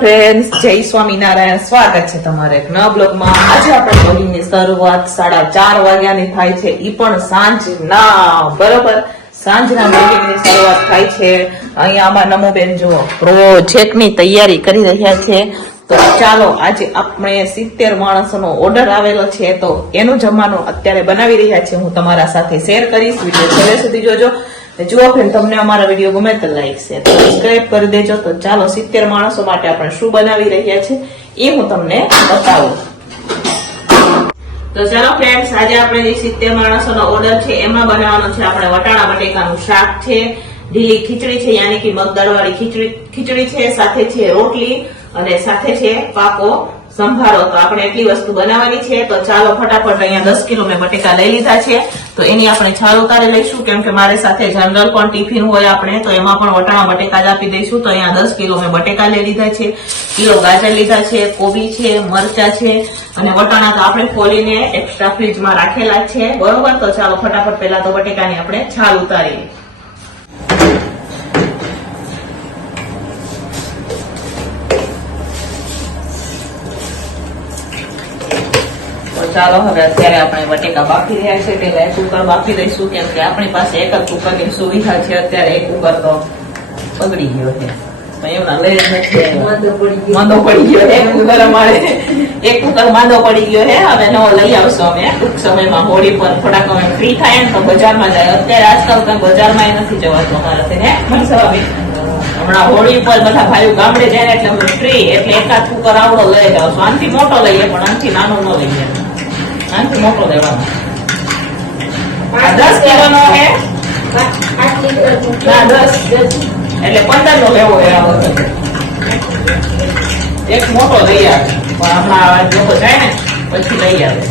Friends, જય સ્વામિનારાયણ. સ્વાગત છે તમારે એક નવા બ્લોગમાં. આજે આપણે બ્લોગિંગની શરૂઆત 4:30 વાગ્યાની થાય છે, ઈ પણ સાંજના. બરોબર, સાંજના બ્લોગિંગની શરૂઆત થાય છે. અહીંયા આમાં નમોબેન જુઓ પ્રોજેક્ટની તૈયારી કરી રહ્યા છે. તો ચાલો, આજે આપણે 70 માણસોનો ઓર્ડર આવેલો છે, તો એનું જમવાનું અત્યારે બનાવી રહ્યા છે. હું તમારા સાથે શેર કરીશ, વિડીયો છેલ્લે સુધી જોજો. જુઓ ફ્રેન્ડ, તમને અમારા વિડીયો ગમે તો લાઈક શેર સબસ્ક્રાઇબ કરી દેજો. તો ચાલો, 70 માણસો માટે આપણે શું બનાવી રહ્યા છે એ હું તમને બતાવું. તો ચાલો ફ્રેન્ડ્સ, આજે આપણે જે 70 માણસોનો ઓર્ડર છે એમાં બનાવવાનો છે આપણે વટાણા બટેકાનું શાક છે, ઢીલી ખીચડી છે, યાની કે મગદાળ વાળી ખીચડી છે, સાથે છે રોટલી અને સાથે છે પાકો સંભારો. તો આપણે એટલી વસ્તુ બનાવવાની છે. તો ચાલો ફટાફટ, અહીંયા 10 કિલો મેં બટેકા લઈ લીધા છે. તો એની આપણે છાલ ઉતારી લઈશું, કેમ કે મારી સાથે જનરલ પણ ટિફિન હોય આપણે, તો એમાં પણ વટાણા બટેકા જ આપી દઈશું. તો અહીંયા 10 કિલો મેં બટેકા લઈ લીધા છે, કિલો ગાજર લીધા છે, કોબી છે, મરચા છે અને વટાણા તો આપણે ખોલીને એક્સ્ટ્રા ફ્રીજમાં રાખેલા છે. બરોબર, તો ચાલો ફટાફટ પહેલા તો બટેકાની આપણે છાલ ઉતારીએ. ચાલો, હવે અત્યારે આપણે બટેકા બાફી રહ્યા છે. પેલા એક કુકર બાફી દઈશું, કેમ કે આપણી પાસે એક જ કુકરની સુવિધા છે. અત્યારે એક કુકર તો બગડી ગયો છે, માંદો પડી ગયો છે. કુકર અમારે એક કુકર માંદો પડી ગયો છે. હવે નવો લઈ આવશો અમે ટૂંક સમયમાં. હોળી પર થોડાક અમે ફ્રી થાય ને તો બજારમાં જાય. અત્યારે આજકાલ કઈ બજારમાં નથી જવાતું અમારાથી, હે મનસભાભી? હમણાં હોળી પર બધા ભાઈઓ ગામડે જાય ને એટલે અમે ફ્રી, એટલે એકાદ કુકર આવડો લઈ જાવ. આનથી મોટો લઈએ, પણ આનથી નાનો ન લઈએ. આનથી મોટો લેવાનો. 10 કિલો નો હે, 10 એટલે 15 નો લેવો હે. આ વખતે એક મોટો લઈ આવે, પણ હમણાં લોકો જાય ને પછી લઈ આવે.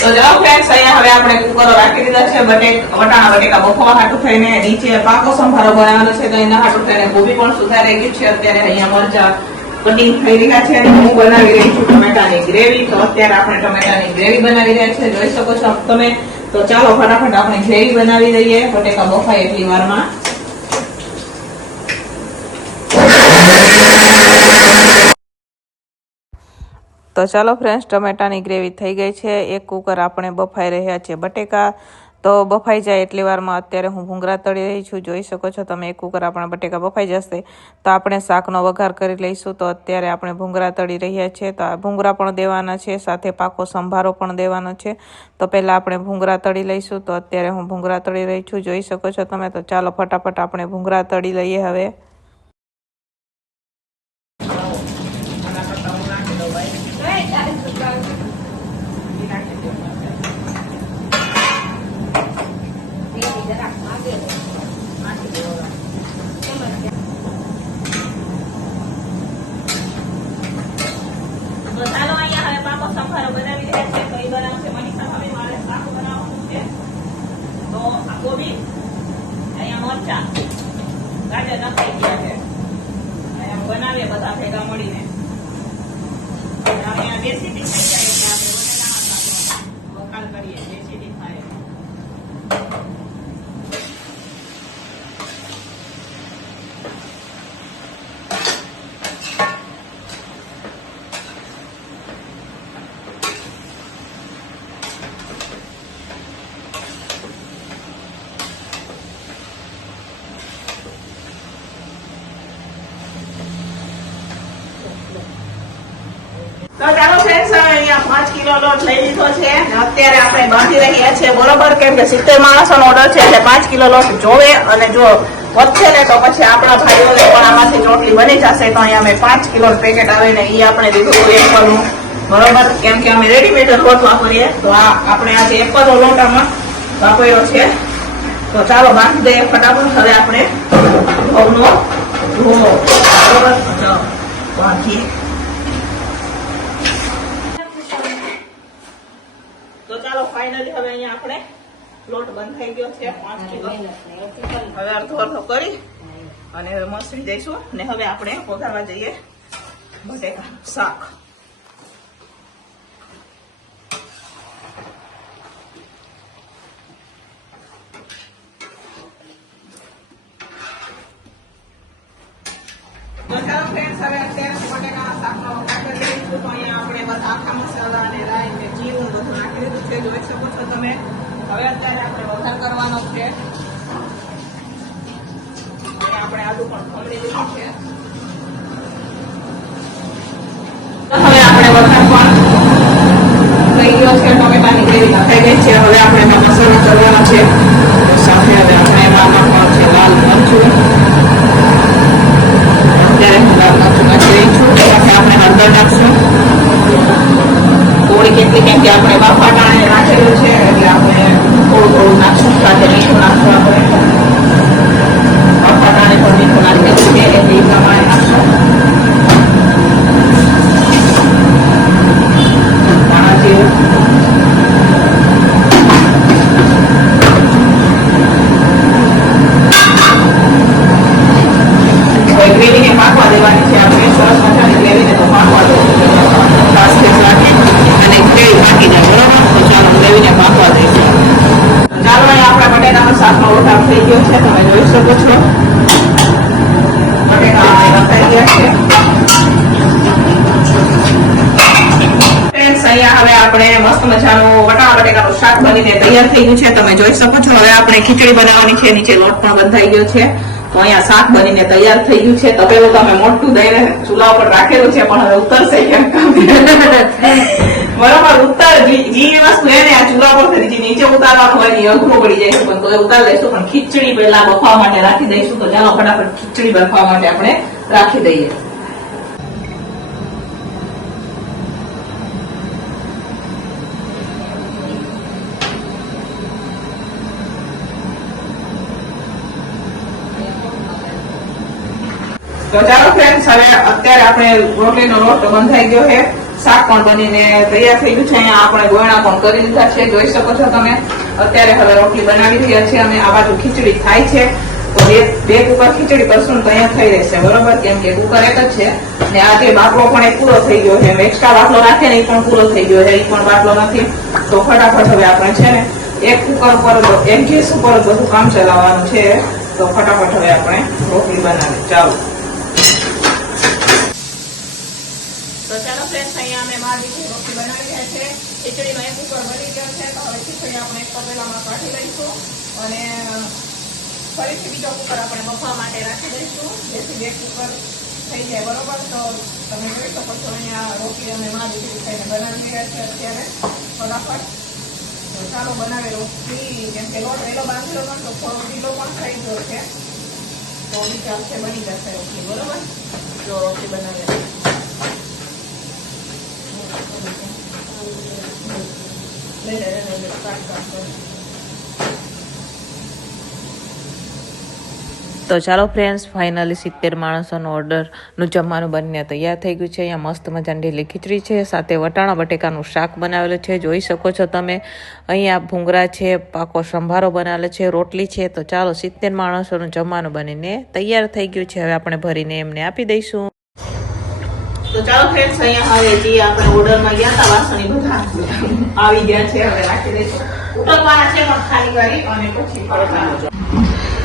તો જાઓ ફ્રેન્ડ્સ, અહીંયા હવે આપણે કુકરો રાખી દીધા છે. વટાણા બટેકા બફવા હાટું થઈને નીચે પાકો સંભારો બનાવવાનો છે. તો એના હાટું થઈને કોબી પણ સુધારાઈ ગઈ છે. અત્યારે અહીંયા મરચા કટિંગ થઈ રહ્યા છે અને હું બનાવી રહી છું ટમેટાની ગ્રેવી. તો અત્યારે આપણે ટમેટાની ગ્રેવી બનાવી રહ્યા છે, જોઈ શકો છો તમે. તો ચાલો ફટાફટ આપણે ગ્રેવી બનાવી દઈએ, બટેકા બફાય એટલી વારમાં. તો ચાલો ફ્રેન્ડ્સ, ટમેટાની ગ્રેવી થઈ ગઈ છે. એક કુકર આપણે બફાઈ રહ્યા છે બટેકા. તો બફાઈ જાય એટલી વારમાં અત્યારે હું ભૂંગળા તળી રહી છું, જોઈ શકો છો તમે. એક કુકર આપણા બટેકા બફાઈ જશે તો આપણે શાકનો વઘાર કરી લઈશું. તો અત્યારે આપણે ભૂંગળા તળી રહ્યા છીએ. તો આ ભૂંગળા પણ દેવાના છે, સાથે પાકો સંભારો પણ દેવાનો છે. તો પહેલાં આપણે ભૂંગળા તળી લઈશું. તો અત્યારે હું ભૂંગળા તળી રહી છું, જોઈ શકો છો તમે. તો ચાલો ફટાફટ આપણે ભૂંગળા તળી લઈએ હવે. કોબી, અહીંયા મરચા, ગાજર નખાઈ ગયા છે. અહીંયા બનાવીએ બધા ભેગા મળીને. અહીંયા રેસીપી થઈ જાય એટલે આપણે બટેકાનો વઘાર કરીએ. રેસીપી થાય. તો ચાલો ફ્રેન્ડ્સ, અહીંયા 5 કિલો લોટ લઈ લીધો છે. અત્યારે આપણે બાંધી રહ્યા છીએ, બરોબર, કેમ કે 70 માણસોનો ઓર્ડર છે એટલે 5 કિલો લોટ જોવે. અને જો વધશે ને તો પછી આપણા ભાઈઓને પણ આમાંથી રોટલી બની જશે. તો અહીંયા અમે 5 કિલો પેકેટ આવે ને એ આપણે દીધું એપલનું, બરોબર, કેમ કે અમે રેડીમેડ લોટ વાપરીએ. તો આ આપણે આજે એપલનો લોટ આમાં વાપર્યો છે. તો ચાલો બાંધી દઈએ ફટાફટ. હવે આપણે ઘઉંનો ધોવો, બરોબર, બાંધી. તો ચાલો ફાઇનલી હવે અહીંયા આપણે લોટ બંધ થઈ ગયો છે 5 કિલો. હવે અડધો કરી અને મસળી દઈશું. ને હવે આપણે વઘારવા જઈએ બટેકા શાક. તો ચાલો ફ્રેન્ડ્સ, હવે અત્યારે બટેકાના શાકનો વઘાર કરી દઈશું. તો અહીંયા આપણે બધા આખા મસાલા અને રાઈ ને જીરું બધું નાખી દીધું છે, જોઈ શકો છો તમે. હવે અત્યારે આપણે વઘાર કરવાનો છે. આપણે આદુ પણ ખમણી દીધું છે. હવે આપણે વઘાર પણ થઈ ગયો છે. ટમેટાની ગ્રેવી નખાઈ ગઈ છે. હવે આપણે એમાં મસાલો કરવાનો છે. સાથે હવે આપણે એમાં નાખવાનું છે લાલ મરચું. અત્યારે હું લાલ મરચું નાખી રહી છું. સાથે આપણે હળદર નાખશું થોડી કેટલી, કેમ કે આપણે બાફા ટાણે નાખેલું છે એટલે આપણે થોડું થોડું નાખશું. સાથે મીઠું નાખશું. આપણે બાફા ટાણે પણ મીઠું નાખેલું છે એટલે એ પ્રમાણે નાખશું. ધાણા જીરું, ગ્રેવીને પાકવા દેવાની છે. આપણે સરસ મજાની ગ્રેવીને તો પાકવા દેવાની ખાસ રાખી અને ગ્રેવી પાકી જાય. બરોબર? તો ચાલો ગ્રેવીને પાકવા દઈશું. ચાલો, અહીંયા આપણા બટેકાનો શાકનો વઘાર થઈ ગયો છે. તમે જોઈ શકો છો બટેકા વઘાઈ ગયા છે. અહીંયા હવે આપણે મસ્ત મજાનું વટાણા બટેકાનું શાક બનીને તૈયાર થઈ ગયું છે. તમે જોઈ શકો છો. હવે આપણે ખીચડી બનાવવાની છે. નીચે લોટ પણ બંધાઈ ગયો છે. તો અહીંયા શાક બનીને તૈયાર થઈ ગયું છે. તપેલું તમે મોટું દઈને ચૂલા ઉપર રાખેલું છે, પણ હવે ઉતરશે કેમ? બરોબર, જી વસ્તુ એને આ ચૂલા પરથી નીચે ઉતારવાનું હોય ને અઘરું પડી જાય છે, પણ તો ઉતાર લઈશું. પણ ખીચડી પહેલા બફવા માટે રાખી દઈશું. તો ચાલો ફટાફટ ખીચડી બફવા માટે આપણે રાખી દઈએ. તો ચાલો ફ્રેન્ડ્સ, હવે અત્યારે આપણે રોટલીનો લોટ બંધાઈ ગયો છે. શાક પણ બનીને તૈયાર થઈ ગયું છે. અહીંયા આપણે ગોયણા પણ કરી દીધા છે, જોઈ શકો છો તમે. અત્યારે હવે રોટલી બનાવી રહ્યા છે અને આ બાજુ ખીચડી થાય છે. તો બે કુકર ખીચડી કરશું તો અહીંયા થઈ રહેશે. બરોબર? કેમ કે કુકર એક જ છે. અને આ જે બાટલો પણ એક પૂરો થઈ ગયો છે. એક્સ્ટ્રા બાટલો રાખે ને એ પણ પૂરો થઈ ગયો છે. એ પણ બાટલો નથી. તો ફટાફટ હવે આપણે છે ને એક કુકર ઉપર એક ગેસ ઉપર બધું કામ ચલાવવાનું છે. તો ફટાફટ હવે આપણે રોટલી બનાવી. ચાલો. તો ચાલો ફ્રેન્ડ્સ, અહીંયા અમે મારી રોટલી બનાવી રહ્યા છે. ખીચડીનો એક કુકર બની ગયો છે. તો હવે ખીચડી આપણે એક તપેલામાં કાઢી લઈશું અને ફરીથી બીજો કુકર આપણે બફવા માટે રાખી દઈશું, જેથી બે કુકર થઈ જાય. બરોબર? તો તમે જોઈ શકો છો અહીંયા રોટલી અમે મારી થઈને બનાવી રહ્યા છે અત્યારે ફટાફટ. તો ચાલો બનાવે રોટલી, કેમ કે લોટ વહેલો બાંધેલો ન તો થોડો ઢીલો પણ થઈ ગયો છે. તો વિચાર છે બની જશે રોટલી. બરોબર? જો રોટલી બનાવીએ. તો ચાલો ફ્રેન્ડ્સ, ફાઇનલી 70 માણસોનો ઓર્ડરનું જમવાનું બનીને તૈયાર થઈ ગયું છે. અહીંયા મસ્ત મજાની ઢીલી ખીચડી છે, સાથે વટાણા બટેકાનું શાક બનાવેલું છે, જોઈ શકો છો તમે. અહીંયા ભૂંગળા છે, પાકો સંભારો બનાવેલો છે, રોટલી છે. તો ચાલો 70 માણસોનું જમવાનું બનીને તૈયાર થઈ ગયું છે. હવે આપણે ભરીને એમને આપી દઈશું. તો ચાલો ફ્રેન્ડ્સ, અહીંયા હવે જે આપણે ઓર્ડરમાં ગયા હતા વાસણ બધા આવી ગયા છે. હવે રાખી દઈશું. ઉતરવાના છે પણ ખાલી કરી અને પછી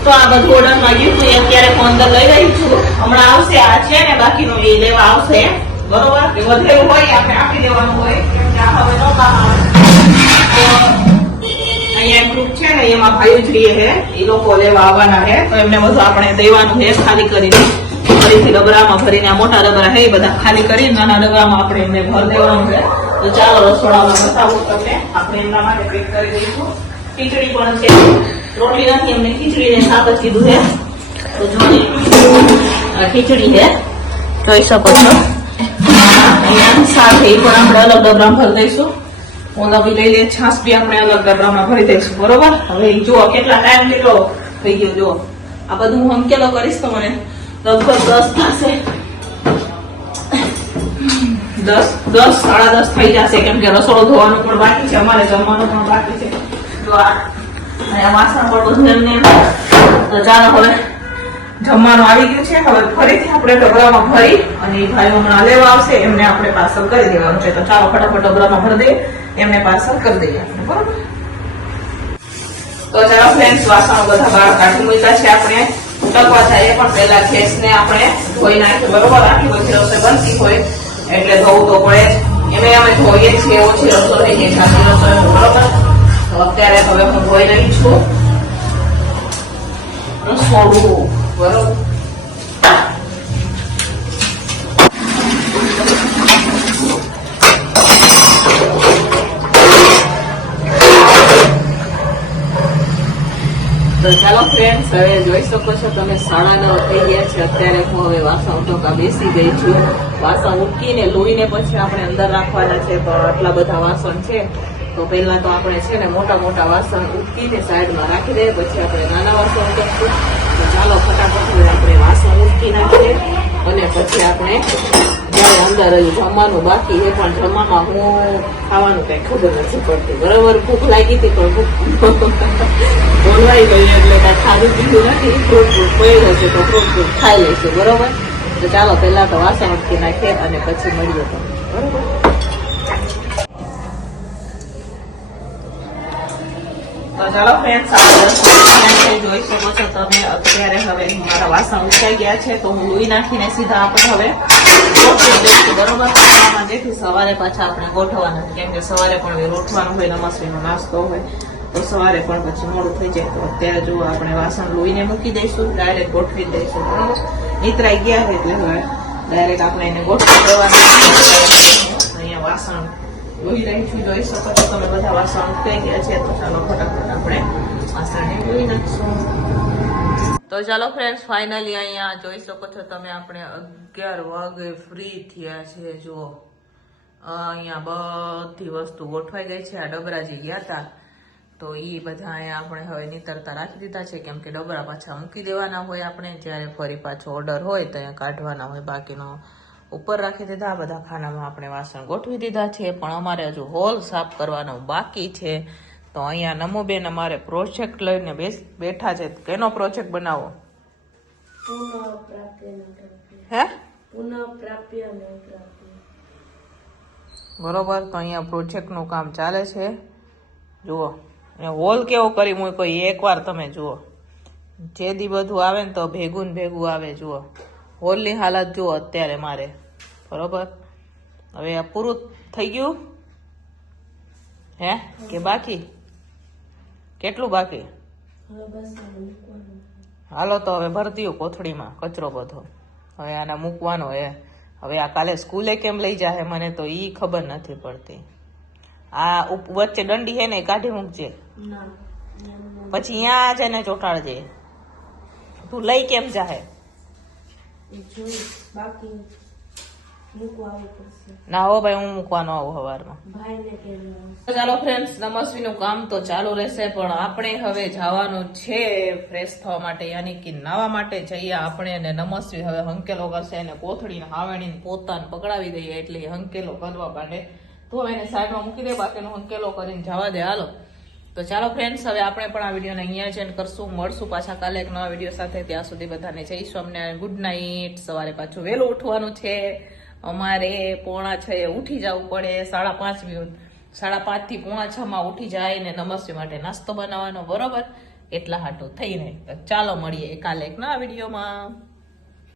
તો આ બધું ઓર્ડરમાં ગયું હતું. અત્યારે ફોન અંદર લઈ રહી છું. હમણાં આવશે. આ છે ને બાકીનું એ લેવા આવશે. બરોબર? કે વધેલું હોય આપણે આપી દેવાનું હોય. કેમ કે આ હવે નહોતા આવે. તો અહીંયા ગ્રુપ છે ને એમાં ભાઈશ્રી છે, એ લોકો લેવા આવવાના છે. તો એમને બધું આપણે દેવાનું છે ખાલી કરીને. ફરીથી ડબરામાં ભરીને, આ મોટા ડબરા છે એ બધા ખાલી કરી નાના ડબરામાં આપણે એમને ભર દેવાનું છે. તો ચાલો રસોડામાં બતાવું તમને. આપણે એમના માટે પેક કરી દઈશું. ખીચડી પણ છે, રોટલી નથી, એમને ખીચડી ને શાક જ કીધું છે. તો જો ખીચડી છે, જોઈ શકો છો. અહીંયા શાક એ પણ આપણે અલગ ડબરામાં ભરી દઈશું. ઓલા બી લઈ લે, છાસ બી આપણે અલગ ડબરામાં ભરી દઈશું. બરોબર? હવે જુઓ કેટલા ટાઈમ કેટલો થઈ ગયો. જુઓ આ બધું હું અંકેલો કરીશ તો મને લગભગ 10 થશે. 10 સાડા 10 થઈ જશે. કેમ કે રસોડો ધોવાનું પણ બાકી છે, અમારે જમવાનું પણ બાકી છે. જો આ વાસણ પણ બધું એમને. તો ચાલો હવે જમવાનું આવી ગયું છે. હવે ફરીથી આપણે ડબરામાં ભરી અને એ ભાઈ હમણાં લેવા આવશે, એમને આપણે પાર્સલ કરી દેવાનું છે. તો ચાલો ફટાફટ ડબરામાં ભરી દઈએ, એમને પાર્સલ કરી દઈએ આપણે, બરોબર. તો ચાલો ફ્રેન્ડ્સ, વાસણો બધા બહાર કાઢી મૂક્યા છે. આપણે ઉટકવા જઈએ પણ પહેલા ગેસને આપણે ધોઈ નાખીએ, બરોબર. આટલી બધી રસોઈ બનતી હોય એટલે ધોવું તો પડે જ. એમે અમે ધોઈએ છીએ, ઓછી રસોઈ થઈ જાય સાચી રસોઈ, બરોબર. તો અત્યારે હવે હું ધોઈ રહી છું રસોડું, બરોબર. તો ચાલો ફ્રેન્ડ્સ, હવે જોઈ શકો છો તમે 9:30 થઈ ગયા છે. અત્યારે હું હવે વાસણ ઉટકવા બેસી ગઈ છું. વાસણ ઉટકીને લોહીને પછી આપણે અંદર રાખવાના છે. તો આટલા બધા વાસણ છે, તો પહેલા તો આપણે છે ને મોટા મોટા વાસણ ઉટકીને સાઈડમાં રાખી દઈએ, પછી આપણે નાના વાસણ ઉટકશું. તો ચાલો ફટાફટ હવે આપણે વાસણ ઉટકી નાખીએ અને પછી આપણે જયારે અંદર હજુ જમવાનું બાકી છે, પણ જમવામાં હું ખાવાનું કઈ ખબર નથી પડતી, બરોબર. ભૂખ લાગી હતી પણ બોલવાઈ ગઈ એટલે કઈ ખાધું પીધું નથી. ફ્રૂટ પડ્યો છે તો ફ્રૂટ ખાઈ લઈશું, બરોબર. તો ચાલો પહેલા તો વાસણ ઉટકી નાખીએ અને પછી મળીએ તમને, બરોબર. તો ચાલો ફ્રેન્ડ્સ, જોઈ શકો છો તમે અત્યારે હવે મારા વાસણ ઉઠાઈ ગયા છે. તો હું લોહી નાખીને સીધા આપણે હવે ગોઠવી દઈશું, બરોબર. જેથી સવારે પાછા આપણે ગોઠવવાના, કેમ કે સવારે પણ વેલું ઉઠવાનું હોય, નમસ્વીનો નાસ્તો હોય, તો સવારે પણ પછી મોડું થઈ જાય. તો અત્યારે જો આપણે વાસણ લોહીને મૂકી દઈશું, ડાયરેક્ટ ગોઠવી દઈશું, બરોબર. નીતરાઈ ગયા છે એટલે હવે ડાયરેક્ટ આપણે એને ગોઠવી દેવાના. અહીંયા વાસણ લોહી રહી છું, જોઈ શકો છો તમે બધા વાસણ ઉઠાઈ ગયા છે. તો ચાલો ફટાફટ આપણે વાસણને લોહી નાખશું. તો ચાલો ફ્રેન્ડ્સ, ફાઇનલી અહીંયા જોઈ શકો છો તમે આપણે 11 વાગે ફ્રી થયા છે. જુઓ અહીંયા બધી વસ્તુ ગોઠવાઈ ગઈ છે. આ ડબરાજી ગયા હતા તો એ બધા અહીંયા આપણે હવે નીતરતા રાખી દીધા છે, કેમ કે ડબરા પાછા મૂકી દેવાના હોય આપણે. જ્યારે ફરી પાછો ઓર્ડર હોય તો અહીંયા કાઢવાના હોય, બાકીનો ઉપર રાખી દીધા. આ બધા ખાનામાં આપણે વાસણ ગોઠવી દીધા છે, પણ અમારે હજુ હોલ સાફ કરવાનો બાકી છે. તો અહીંયા નમોબેન અમારે પ્રોજેક્ટ લઈને બેઠા છે. કેનો પ્રોજેક્ટ બનાવો? હે, બરોબર. તો અહીંયા પ્રોજેક્ટ નું કામ ચાલે છે. જુઓ હોલ કેવો કરી મૂકો, એકવાર તમે જુઓ. જે દી બધું આવે ને તો ભેગું ને ભેગું આવે. જુઓ હોલની હાલત જુઓ અત્યારે મારે, બરોબર. હવે આ પૂરું થઈ ગયું હે કે બાકી? કેટલું બાકી? હાલો તો હવે ભરી દઉં કોથળીમાં કચરો બધો. હવે આને મૂકવાનો હે. હવે આ કાલે સ્કૂલે કેમ લઈ જાય મને તો ઈ ખબર નથી પડતી. આ વચ્ચે દંડી હે ને કાઢી મૂકજે, પછી અહીંયા છે ને ચોટાડજે. તું લઈ કેમ જાહે? ના હો ભાઈ, હું મૂકવાનો આવું સવારમાં. ચાલો ફ્રેન્ડ્સ, નમસ્વીનું કામ તો ચાલુ રહેશે, પણ આપણે હવે જવાનું છે ફ્રેશ થવા માટે, યાની કે નાવા માટે જઈએ આપણે. અને નમસ્વી હવે હંકેલો કરશે અને કોથળીને હાવેણીને પોતાને પકડાવી દઈએ એટલે હંકેલો કરવા માંડે. તો એને સાઈડમાં મૂકી દે, બાકીનો હંકેલો કરીને જવા દે. હાલો તો ચાલો ફ્રેન્ડ્સ, હવે આપણે પણ આ વિડીયોને અહીંયા જ એન્ડ કરશું. મળશું પાછા કાલે એક નવા વિડીયો સાથે. ત્યાં સુધી બધાને જય સ્વામિનારાયણ, ગુડ નાઇટ. સવારે પાછું વહેલું ઉઠવાનું છે અમારે. 4:30 ઉઠી જવું પડે. 5:30 થી 5:45 ઉઠી જાય ને નમસ્વી માટે નાસ્તો બનાવવાનો, બરોબર. એટલા હાટું થઈને ચાલો મળીએ કાલે એક નવા વિડીયોમાં.